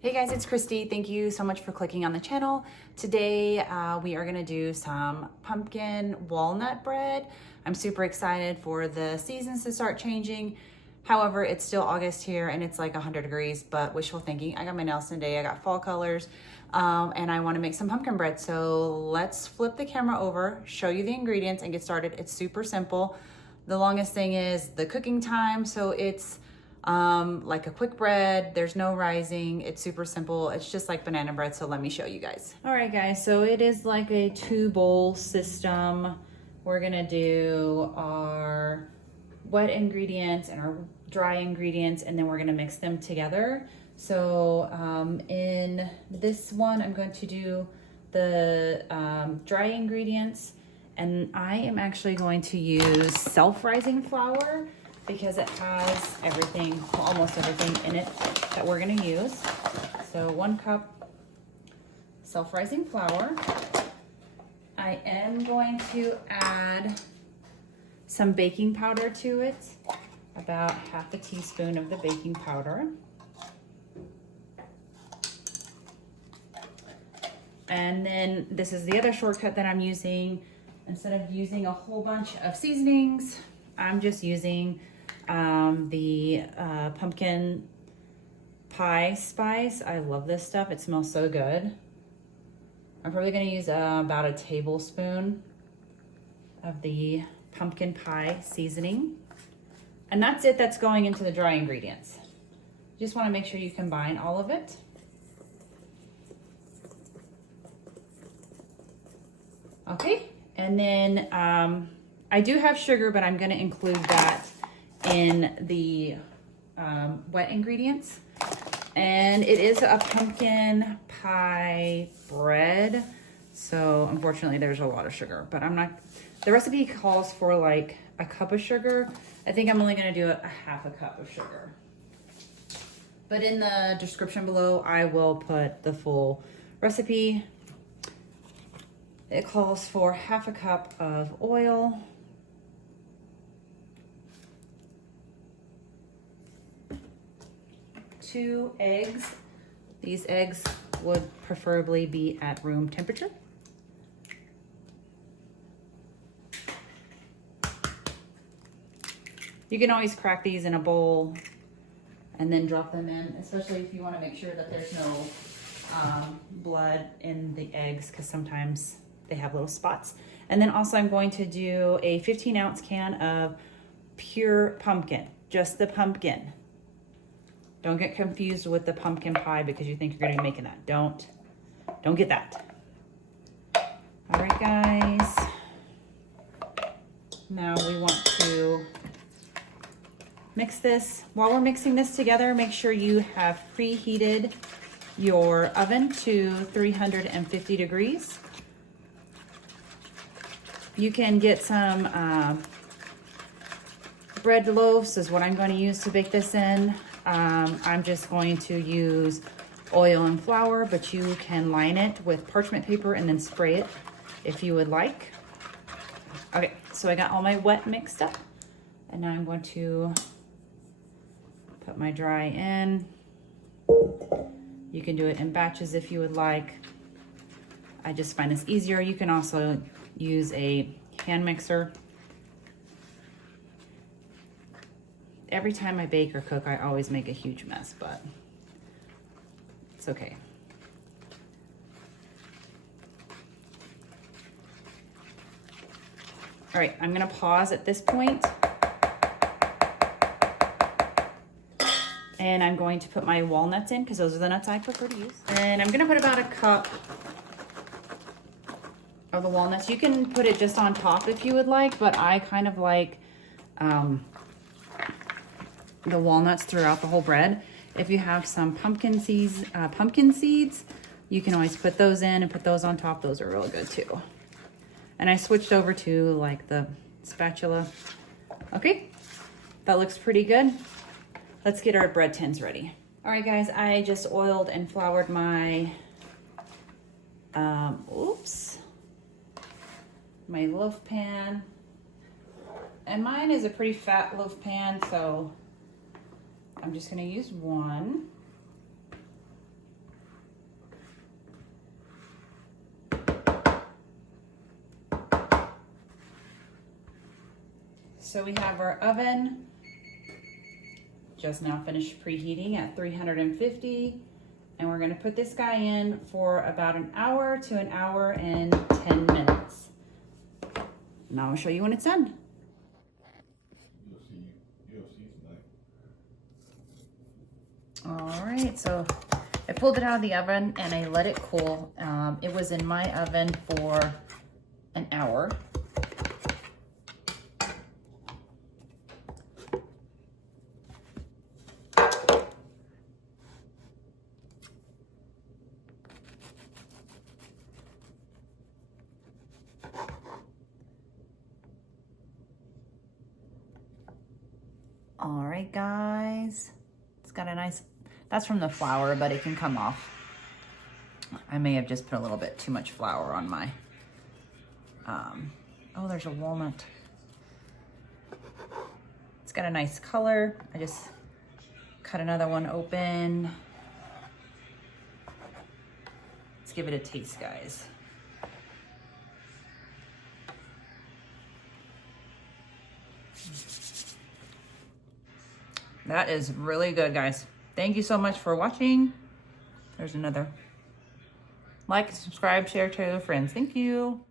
Hey guys, it's Christy. Thank you so much for clicking on the channel. Today we are gonna do some pumpkin walnut bread. I'm super excited for the seasons to start changing. However, it's still August here and it's like 100 degrees, but wishful thinking. I got my nails done today, I got fall colors, and I wanna make some pumpkin bread. So let's flip the camera over, show you the ingredients and get started. It's super simple. The longest thing is the cooking time. So it's like a quick bread. There's no rising. It's super simple. It's just like banana bread. So let me show you guys. All right, guys. So it is like a 2-bowl system. We're gonna do our wet ingredients and our dry ingredients, and then we're gonna mix them together. So in this one, I'm going to do the dry ingredients, and I am actually going to use self-rising flour because it has everything, almost everything in it that we're gonna use. So 1 cup self-rising flour. I am going to add some baking powder to it, about half a teaspoon of the baking powder. And then this is the other shortcut that I'm using. Instead of using a whole bunch of seasonings, I'm just using the pumpkin pie spice. I love this stuff. It smells so good. I'm probably going to use about a tablespoon of the pumpkin pie seasoning. And that's it. That's going into the dry ingredients. You just want to make sure you combine all of it. Okay. And then I do have sugar, but I'm going to include that in the wet ingredients. And it is a pumpkin pie bread, so unfortunately there's a lot of sugar, but I'm not, the recipe calls for like a cup of sugar. I think I'm only going to do a half a cup of sugar, but in the description below I will put the full recipe. It calls for half a cup of oil, 2 eggs. These eggs would preferably be at room temperature. You can always crack these in a bowl and then drop them in, especially if you want to make sure that there's no blood in the eggs, because sometimes they have little spots. And then also I'm going to do a 15-ounce can of pure pumpkin, just the pumpkin. Don't get confused with the pumpkin pie because you think you're going to be making that. Don't get that. All right, guys. Now we want to mix this. While we're mixing this together, make sure you have preheated your oven to 350 degrees. You can get some bread loaves is what I'm going to use to bake this in. I'm just going to use oil and flour, but you can line it with parchment paper and then spray it if you would like. Okay, so I got all my wet mixed up, and now I'm going to put my dry in. You can do it in batches if you would like. I just find this easier. You can also use a hand mixer. Every time I bake or cook, I always make a huge mess, but it's okay. All right, I'm gonna pause at this point, and I'm going to put my walnuts in because those are the nuts I prefer to use. And I'm gonna put about a cup of the walnuts. You can put it just on top if you would like, but I kind of like the walnuts throughout the whole bread. If you have some pumpkin seeds, you can always put those in and put those on top. Those are really good too. And I switched over to like the spatula. Okay, that looks pretty good. Let's get our bread tins ready. All right, guys, I just oiled and floured my, my loaf pan. And mine is a pretty fat loaf pan, so I'm just gonna use one. So we have our oven just now finished preheating at 350, and we're gonna put this guy in for about an hour to an hour and 10 minutes. Now I'll show you when it's done. All right, so I pulled it out of the oven and I let it cool. It was in my oven for an hour. All right, guys, it's got a nice, that's from the flour, but it can come off. I may have just put a little bit too much flour on my, oh, there's a walnut. It's got a nice color. I just cut another one open. Let's give it a taste, guys. That is really good, guys. Thank you so much for watching. There's another. Like, subscribe, share to your friends. Thank you.